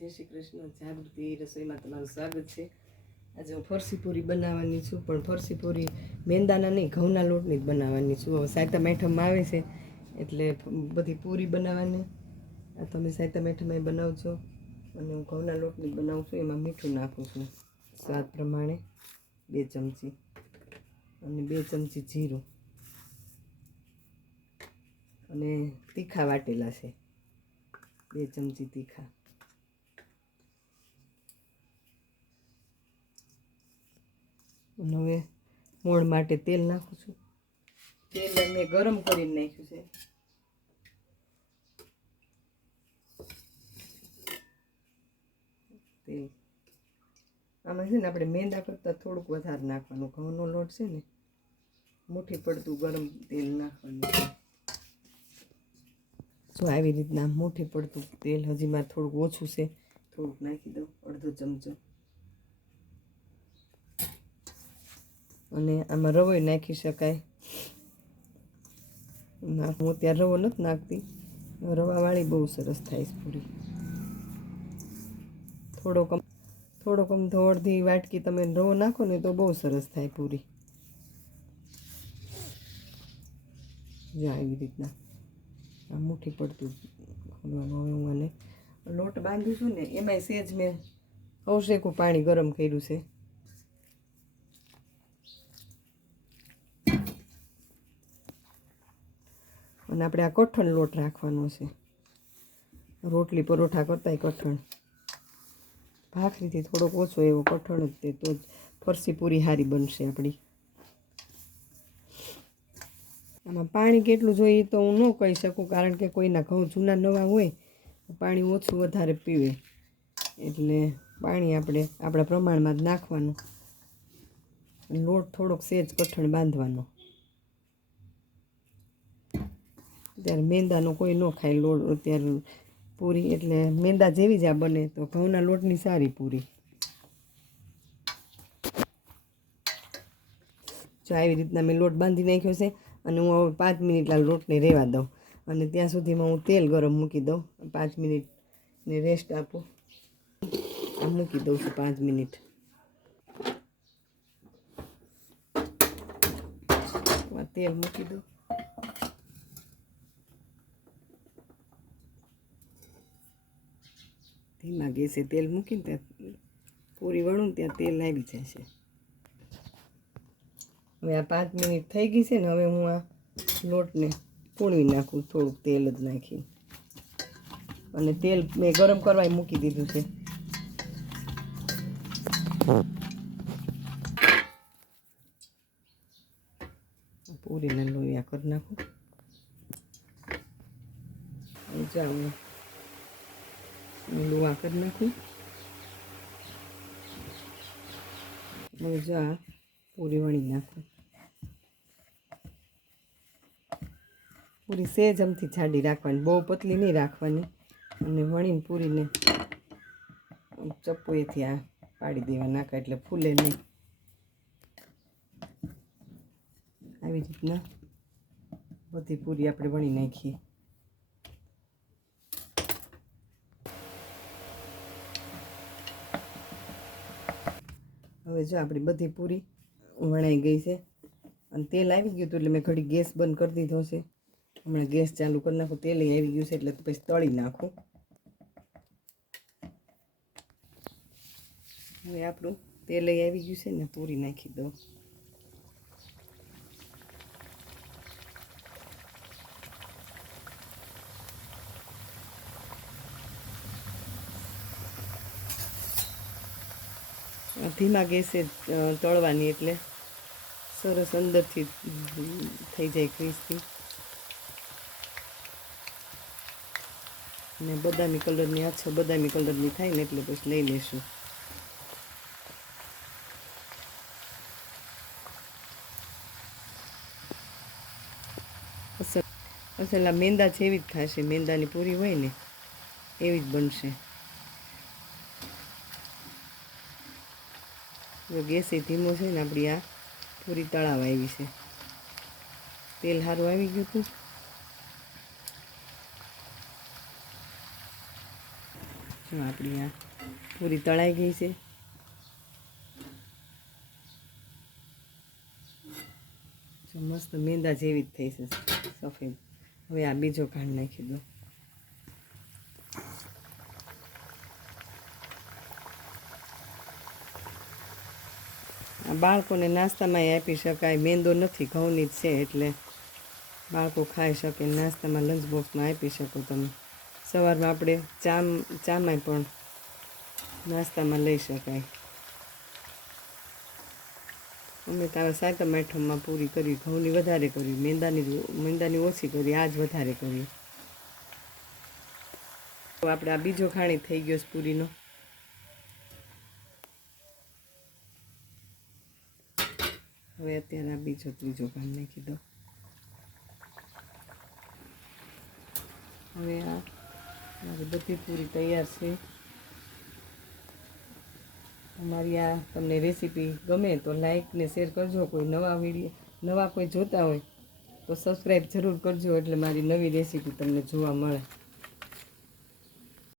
જય શ્રી કૃષ્ણ. જાગૃતિ રસોઈમાં તમારું સ્વાગત છે. આજે હું ફરસી પૂરી બનાવવાની છું, પણ ફરસી પૂરી મેંદાના નહીં, ઘઉંના લોટની જ બનાવવાની છું. હવે સાતમ આઠમ આવે છે એટલે બધી પૂરી બનાવવાની. આ તમે સાતમ આઠમ બનાવજો અને હું ઘઉંના લોટની બનાવું છું. એમાં મીઠું નાખું છું સ્વાદ પ્રમાણે 2 ચમચી અને 2 ચમચી જીરું અને તીખા વાટેલા છે 2 ચમચી તીખા. અને હવે મોણ માટે તેલ નાખું છું. તેલ મેં ગરમ કરીને નાખ્યું છે. તેલ આમાં છે ને આપણે મેંદા કરતાં થોડુંક વધારે નાખવાનું. ઘઉંનો લોટ છે ને, મુઠ્ઠી પડતું ગરમ તેલ નાખવાનું. જો આવી રીતના મુઠ્ઠી પડતું તેલ, હજી મારે થોડુંક ઓછું છે, થોડુંક નાખી દઉં, અડધો ચમચો. અને આમાં રવો નાખી શકાય. હું ત્યાં રવો નથી નાખતી, રવાવાળી બહુ સરસ થાય છે પૂરી. થોડોક અમથો અડધી વાટકી તમે રવો નાખો ને તો બહુ સરસ થાય પૂરી. જો આવી રીતના આ મુઠ્ઠી પડતું ખોલવાનું. હવે હું આને લોટ બાંધું છું ને, એમાંય સહેજ મેં અવશેકું પાણી ગરમ કર્યું છે. અને આપણે આ કઠણ લોટ રાખવાનો છે, રોટલી પરોઠા કરતાંય કઠણ. ભાખરીથી થોડોક ઓછો એવો કઠણ જ તે, તો જ ફરસી પૂરી સારી બનશે આપણી. આમાં પાણી કેટલું જોઈએ તો હું ન કહી શકું, કારણ કે કોઈના ઘઉં જૂના નવા હોય પાણી ઓછું વધારે પીવે, એટલે પાણી આપણે આપણા પ્રમાણમાં જ નાખવાનું. લોટ થોડોક સહેજ કઠણ બાંધવાનો. ત્યારે મેંદાનો કોઈ ન ખાય લોટ અત્યારે પૂરી, એટલે મેંદા જેવી જ આ બને તો ઘઉંના લોટની સારી પૂરી. જો આવી રીતના મેં લોટ બાંધી નાખ્યો છે અને હું હવે 5 મિનિટ લોટને રહેવા દઉં. અને ત્યાં સુધીમાં હું તેલ ગરમ મૂકી દઉં. 5 મિનિટને રેસ્ટ આપું. આ મૂકી દઉં છું 5 મિનિટ. તેલ મૂકી દઉં. ધીમા ગેસે તેલ મૂકીને ત્યાં પૂરી વળું ત્યાં તેલ આવી જશે. હવે આ 5 મિનિટ થઈ ગઈ છે ને, હવે હું આ લોટને પૂણવી નાખું, થોડુંક તેલ જ નાખી. અને તેલ મેં ગરમ કરવા મૂકી દીધું છે. પૂરીને લોયા કરી નાખું. જાઉં લોવા કરી નાખું. હવે જા પૂરી વણી નાખું. પૂરી સહેજ અમથી જાડી રાખવાની, બહુ પતલી નહીં રાખવાની. અને વણીને પૂરીને ચપ્પુએથી આ પાડી દેવા નાખા, એટલે ફૂલે નહીં. આવી રીતના બધી પૂરી આપણે વણી નાખીએ. હવે જો આપણી બધી પૂરી વણાઈ ગઈ છે અને તેલ આવી ગયું હતું, એટલે મેં ઘડી ગેસ બંધ કરી દીધો છે. હમણાં ગેસ ચાલુ કરી નાખું. તેલ આવી ગયું છે એટલે પછી તળી નાખું. હવે આપણું તેલ આવી ગયું છે ને, પૂરી નાખી દઉં. ધીમા ગેસે તળવાની, એટલે સરસ અંદરથી થઈ જાય ક્રિસ્પી. ને બદામી કલરની, આછો બદામી કલરની થાય ને એટલે પછી લઈ લેશું. અસલ આ મેંદા જેવી જ થશે. મેંદાની પૂરી હોય ને એવી જ બનશે. ગેસ એ ધીમો છે ને, આપણી આ પૂરી તળાવ આવી છે. તેલ સારું આવી ગયું હતું. આપણી આ પૂરી તળાઈ ગઈ છે. જો મસ્ત મેંદા જેવી જ થઈ છે સફેદ. હવે આ બીજો ખાંડ નાખી દો. આ બાળકોને નાસ્તામાં આપી શકાય. મેંદો નથી, ઘઉંની જ છે, એટલે બાળકો ખાઈ શકે. નાસ્તામાં લંચ બોક્સમાં આપી શકો તમે. સવારમાં આપણે ચામાં પણ નાસ્તામાં લઈ શકાય. અમે તો સાતમ આઠમમાં પૂરી કરી, ઘઉંની વધારે કરી, મેંદાની ઓછી કરી, આ જ વધારે કરી. તો આપણે આ બીજો ખાણી થઈ ગયો છે પૂરીનો. હવે અત્યારે આ ત્રીજો ખાંડ નાખી દો. હવે આ મારી બધી પૂરી તૈયાર છે. અમારી આ તમને રેસીપી ગમે તો લાઈક ને શેર કરજો. કોઈ નવા કોઈ જોતા હોય તો સબસ્ક્રાઈબ જરૂર કરજો, એટલે મારી નવી રેસીપી તમને જોવા મળે.